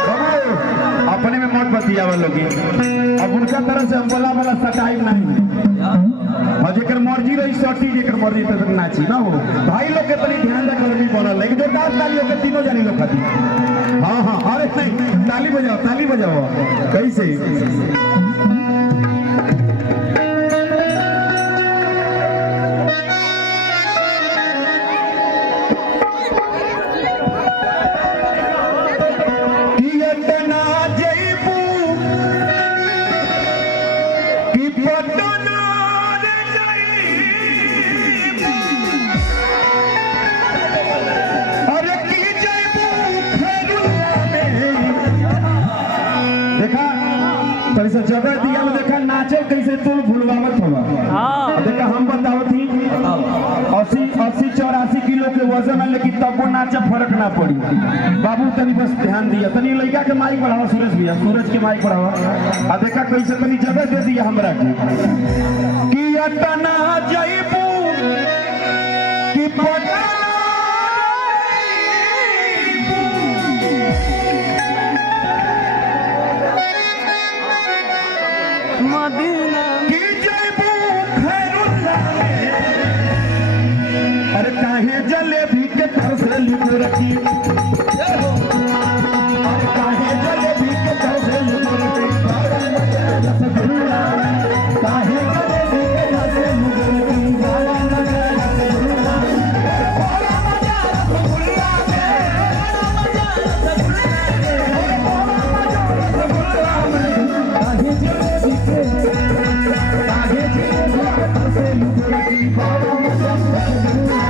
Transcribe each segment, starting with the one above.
अपने में मत बतियावा लोगी अब उनका तरह से हम बोला वाला सटाई नहीं और जेकर मर्जी रही सटी जेकर मर्जी तक नाची ना हो भाई लोग के तनी ध्यान रख भी बोला लेकिन जो डांस ताली हो के तीनों जानी लोग खाती हां हां अरे नहीं ताली बजाओ कैसे जगह दिया में देखा नाचे कैसे तुम भूलवावत होगा देखा हम बताओ थी 80-84 किलो के वजन है लेकिन तब वो नाचे फर्क ना पड़ी बाबू तनी बस ध्यान दिया तनी लड़का के माइक बढ़ावा सूरज भैया सूरज के माइक बढ़ावा देखा कैसे तनी जगह दे दिया हमरा कि अटना जइबू कि पटना अरे काहे जलेबी के तरस लिखो रखी अरे काहे जलेबी के तरस लिखो रखी रसगुल्ला काहे जलेबी के तरस लिखो रखी गाला लगा रसगुल्ला बड़ा मजा रसगुल्ला में काहे जलेबी के तरस लिखो रखी बड़ा मजा रसगुल्ला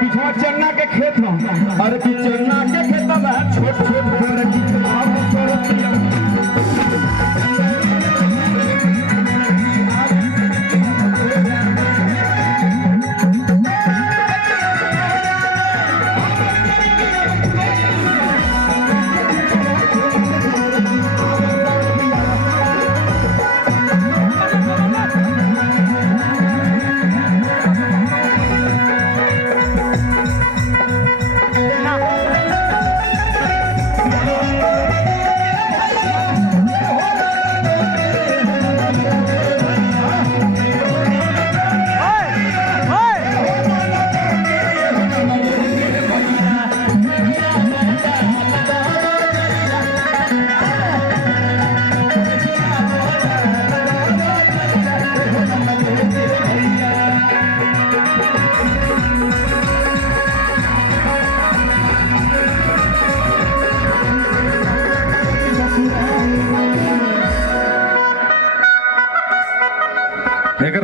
पिछवा चन्ना के खेत हम अरे कि चन्ना के खेत में छोट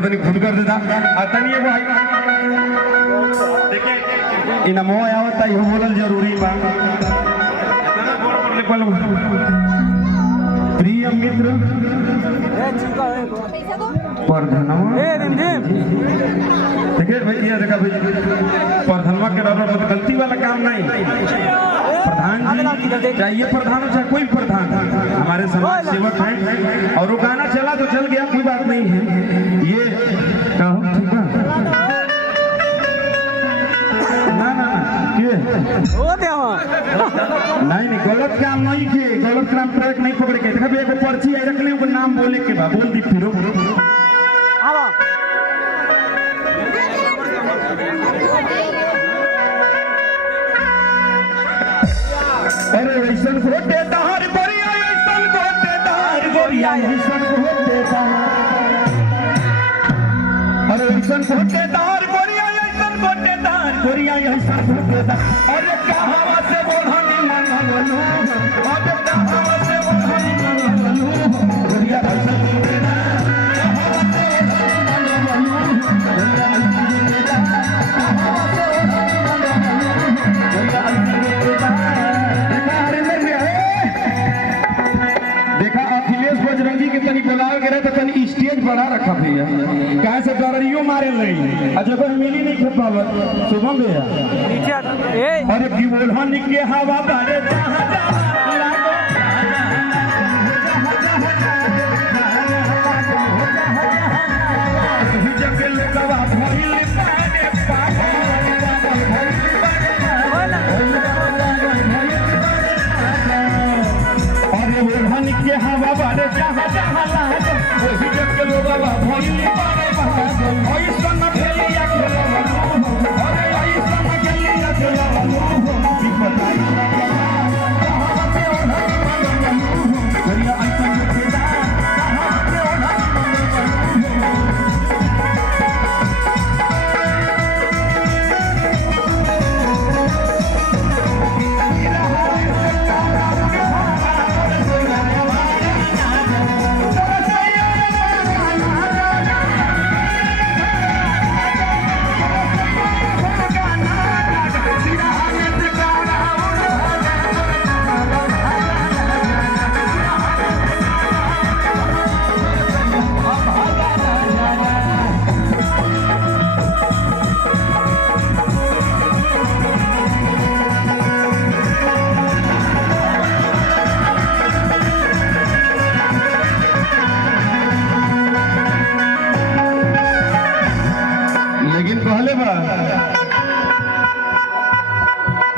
तनी खुद कर देता आ तनी एगो आई देखिए इन मोह आवता इहो बोलल जरूरी बा प्रिय मित्र प्रधानवा देखिए भैया देखा भाई प्रधानवा के डर गलती वाला काम नहीं प्रधान जी चाहिए प्रधान चाहे कोई प्रधान हमारे समाज सेवक हैं और वो गाना चला तो चल गया कोई बात नहीं है ये कहो ठीक है नहीं गलत काम नहीं किए गलत काम ट्रैक नहीं पकड़ के देखा एगो पर्ची आई रखले ओकर नाम बोले के बा बोल दी फिरो अरे ऐसन घोटे दहार गोरिया ऐसन घोटे दहार गोरिया ऐसन घोटे दहार अरे ऐसन घोटे दहार गोरिया ऐसन घोटे दहार गोरिया ऐसन घोटे दहार अरे कहावा से बोलनी मंगलू अरे कहावा से बोलनी मंगलू गोरिया ऐसन घोटे दहार कहावा से बोलनी मंगलू गोरिया ऐसन घोटे दहार कहावा से बोलनी मंगलू गोरिया ऐसन घोटे दहार देखा अखिलेश बजरंगी के तनी बुलावे के रहे तो तनी स्टेज बढ़ा रखा भैया कहे से डरियो मारे नहीं जगह मिली नहीं खेत पावत शुभम भैया अरे की बोलहन के हवा बारे जहां जहां लागो जगह लगवा भइल पाने पागल के हवा बारे जहां जहां लागे वही जग के लोगवा भइली बारे बहादुर ऐसन खेलिया खेलवा अरे ऐसन खेलिया खेलवा की बताई कहां पे ओढ़ा गरिया ऐसन खेला कहां पे ओढ़ा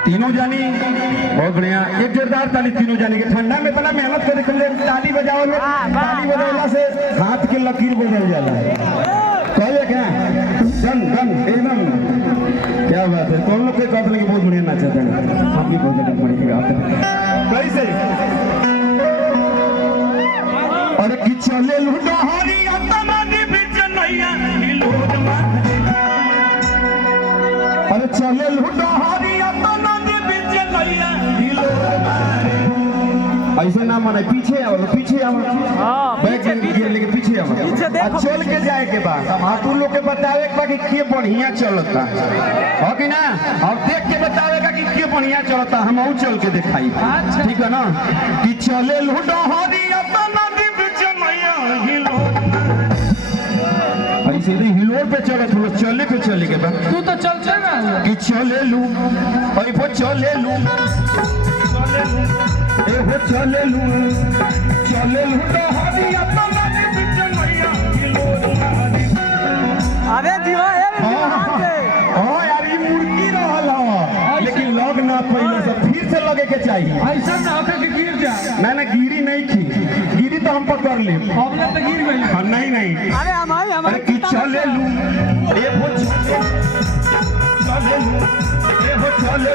तीनों जानी बहुत बढ़िया एक जोरदार ताली तीनों जानी के ठंडा में इतना मेहनत करे ताली बजाओ लोग ताली बजावला से हाथ के लकीर बदल जाला कहे क्या गन गन एकदम क्या बात है तुम लोग के कहते हैं कि बहुत बढ़िया नाचते हैं आप भी बहुत बढ़िया गाते हैं कैसे अरे कि चले लूडो हरिया तमानी बिच नैया हिलोड मार अरे चले लूडो हरिया ऐसे ना माने पीछे आओ बैक गिर लेके पीछे आओ चल के जाए के बाद हाँ तू लोग के बतावे कि के बढ़िया चलता हो कि ना अब देख के बतावेगा कि के बढ़िया चलता हम चल के दिखाई ठीक है ना कि चले लूडो हरिया नदी बीच मैया हिलोड ऐसे ही हिलोड पे चले थोड़ा चले पे चले के बाद तू तो चल ना कि चले लू और वो चले लू ए हो चले लू तो हरी अपना ने बिच मैया हिलोड मारी अरे जीवा हां यार ये मुर्गी रहल लेकिन लग ना पहले से फिर से लगे के चाहिए ऐसा ना होके कि गिर जा ना गिरी नहीं थी गिरी तो हम पकड़ ले हमने तो गिर गई हां नहीं अरे हमारे कि चले लू ए हो चले लू ए हो चले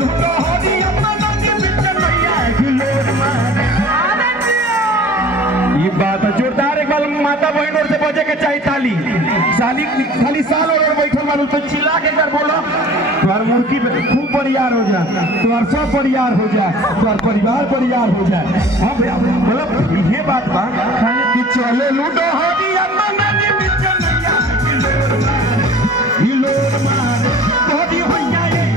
लू तो हरी अपना ने बिच मैया हिलोड मारी ये बात है जोरदार एक बार माता बहन और से बजे के चाहिए ताली साली खाली साल और बैठल मालूम तो चिल्ला के कर बोलो तुम्हार मुर्गी खूब परियार हो जा, तुम्हार सब परियार हो जा, तुम्हार परिवार परियार हो जाए। हाँ भैया, मतलब ये बात बा कि चले लूडो होगी नदी बीच नैया हिलोर मार होगी भैया ये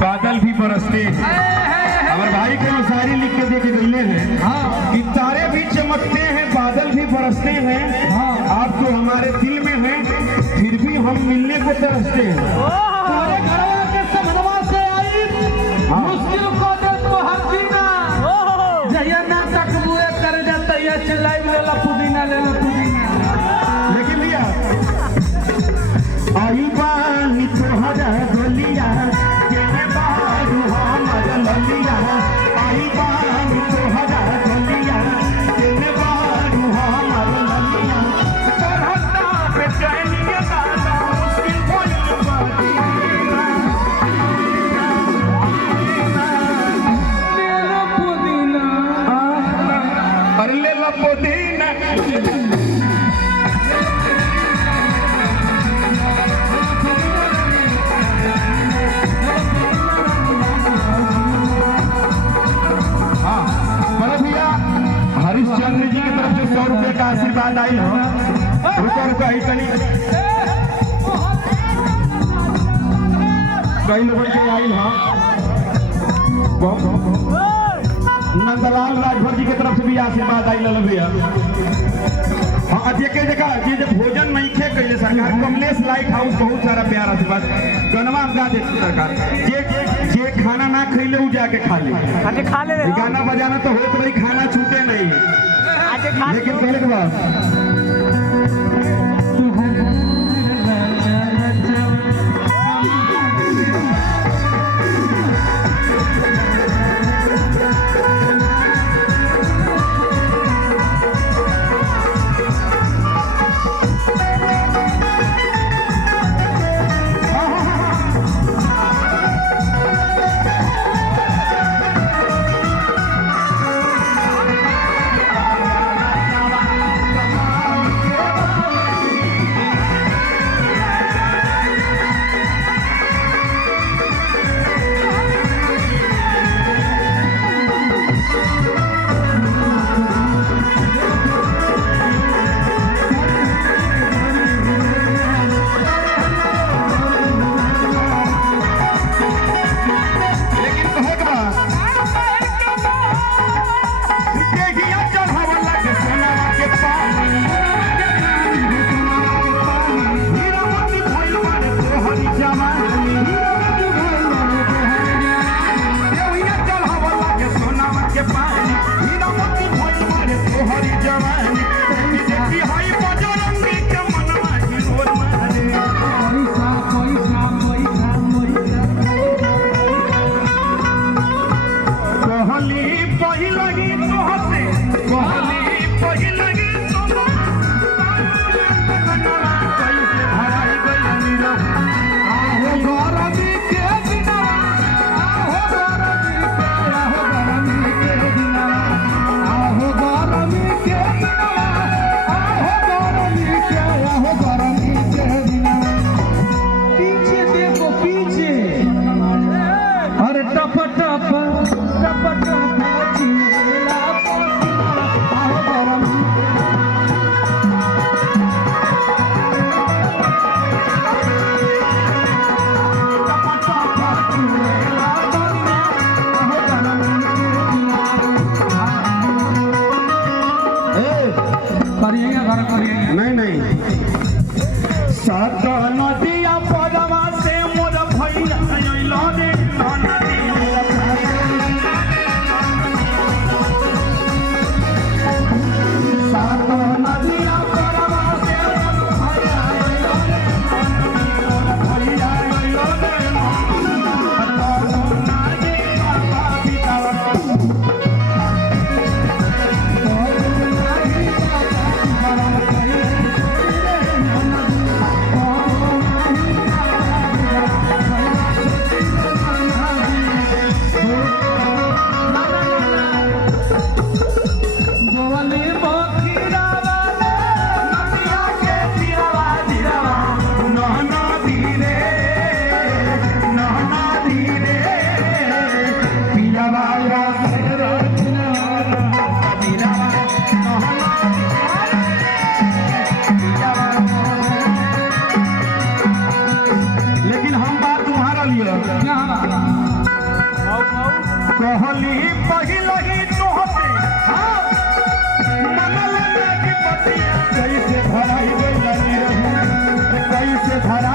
बादल भी बरसते हैं। हमारे भाई को शायरी लिख के देके गए हैं कि तारे भी चमकते हैं, बादल भी बरसते हैं, आप तो हमारे दिल में हैं, फिर भी हम मिलने को तरसते हैं। तारे घरवा के समझवा से आई मुश्किल को दे तो हर जीना जया ना तक बुए कर जाता ये चिल्लाई लेला पुदीना लेकिन भैया आई पानी तोहरा गोलिया केने बारू हमर ललिया आई पानी तोहरा गोलिया केने बारू हमर ललिया करहता बेचैनी के दादा मुश्किल भइल बाती लेला पुदीना अरे लेला पुदीना हरिश्चंद्र जी की तरफ से 100 रुपए का आशीर्वाद आई हो। रुको ही कहीं कई लोगों के आई हो। नंदलाल राजभर जी की तरफ से भी आशीर्वाद आई लल भैया। हाँ देखे जगह जी जब भोजन नहीं खे कहिए सरकार कमलेश लाइट हाउस बहुत सारा प्यार आशीर्वाद गनवा गा देती सरकार जे खाना ना खैले उ जाके खा ले गाना बजाना तो होत भाई खाना छूटे नहीं लेकिन पहले के बाद नहीं सात रहली पहिला ही तोहसे मनल लागी पतिया कैसे धराई गइल रहू कैसे धरा